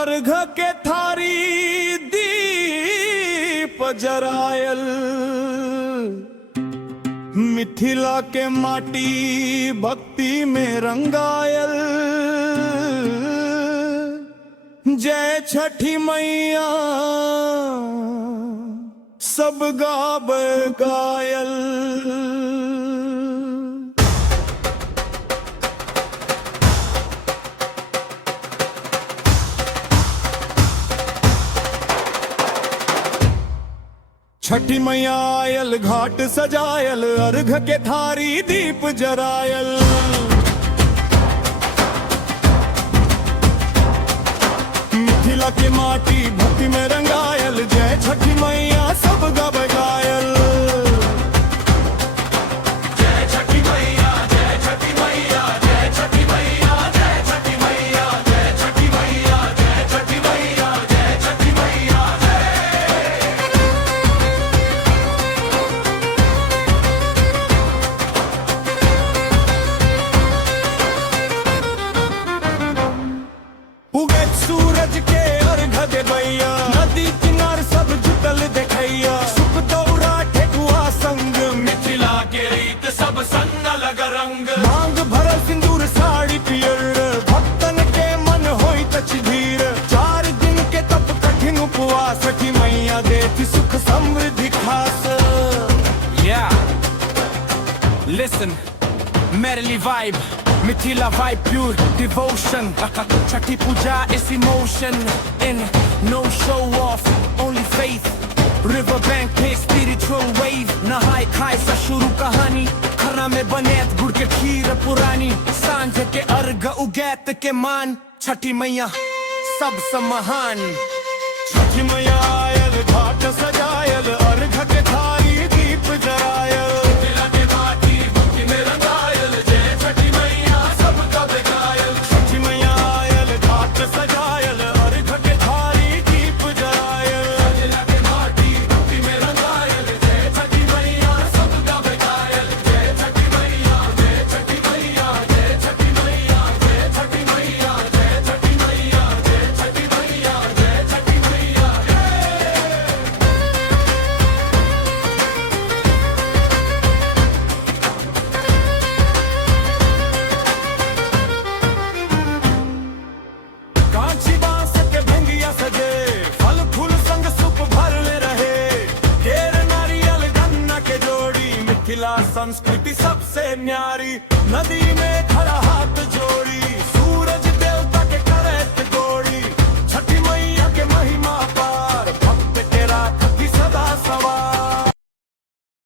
अर्घ के थारी दीप जरायल, मिथिला के माटी भक्ति में रंगायल। जय छठी मैया सब गाब गायल। छठी मैया आयल घाट सजायल, अर्घ के थारी दीप जरायल। मिथिला के माटी भक्ति में रंगायल, जय छठी मैया सब गब गायल। जय छठी मैया, जय छठी मैया, जय छठी मैया, जय छठी मैया, जय छठी मैया, जय छठी मैया, जय छठी मैया। उगे सूरज के अर्घ दे भैया, नदी किनार सब जुटल देखैया। सुख दौरा ठेकुआ संग, मिथिला के रीत सब संग लग रंग। मांग भरल सिंदूर साड़ी पियर, भक्तन के मन होई तचधीर। 4 दिन के तप कठिन उपवास, छठी मैया देती सुख समृद्धि खास। Listen, merrily vibe, Mithila vibe, pure devotion. Chatti puja is emotion, in no show off, only faith. Riverbank Pay spiritual wave, नहाए खाए सा शुरू कहानी। खरना में बनेत गुड़ के खीर पुरानी, सांझ के अर्घ उगैत के मान। छठी मैया सबसे महान। छठी मैया आयल घाट सजायल, अर्घ के थारी दीप जरायल। मिथिला के माटी भक्ति में रंगायल, जय छठी मैया सब गब गायल। छठी मैया आयल घाट सजायल, अर्घ के थारी दीप जरायल। मिथिला के माटी भक्ति में रंगायल, जय छठी मैया सब गब गायल। जय छठी मैया, जय छठी मैया, जय छठी मैया, जय छठी मैया, जय छठी मैया, जय छठी मैया, जय छठी मैया। कांची बांस के भंगिया सजे, फल फूल संग सुप भरले रहे। केर नारियल गन्ना के जोड़ी, मिथिला संस्कृति सबसे न्यारी। नदी में खड़ा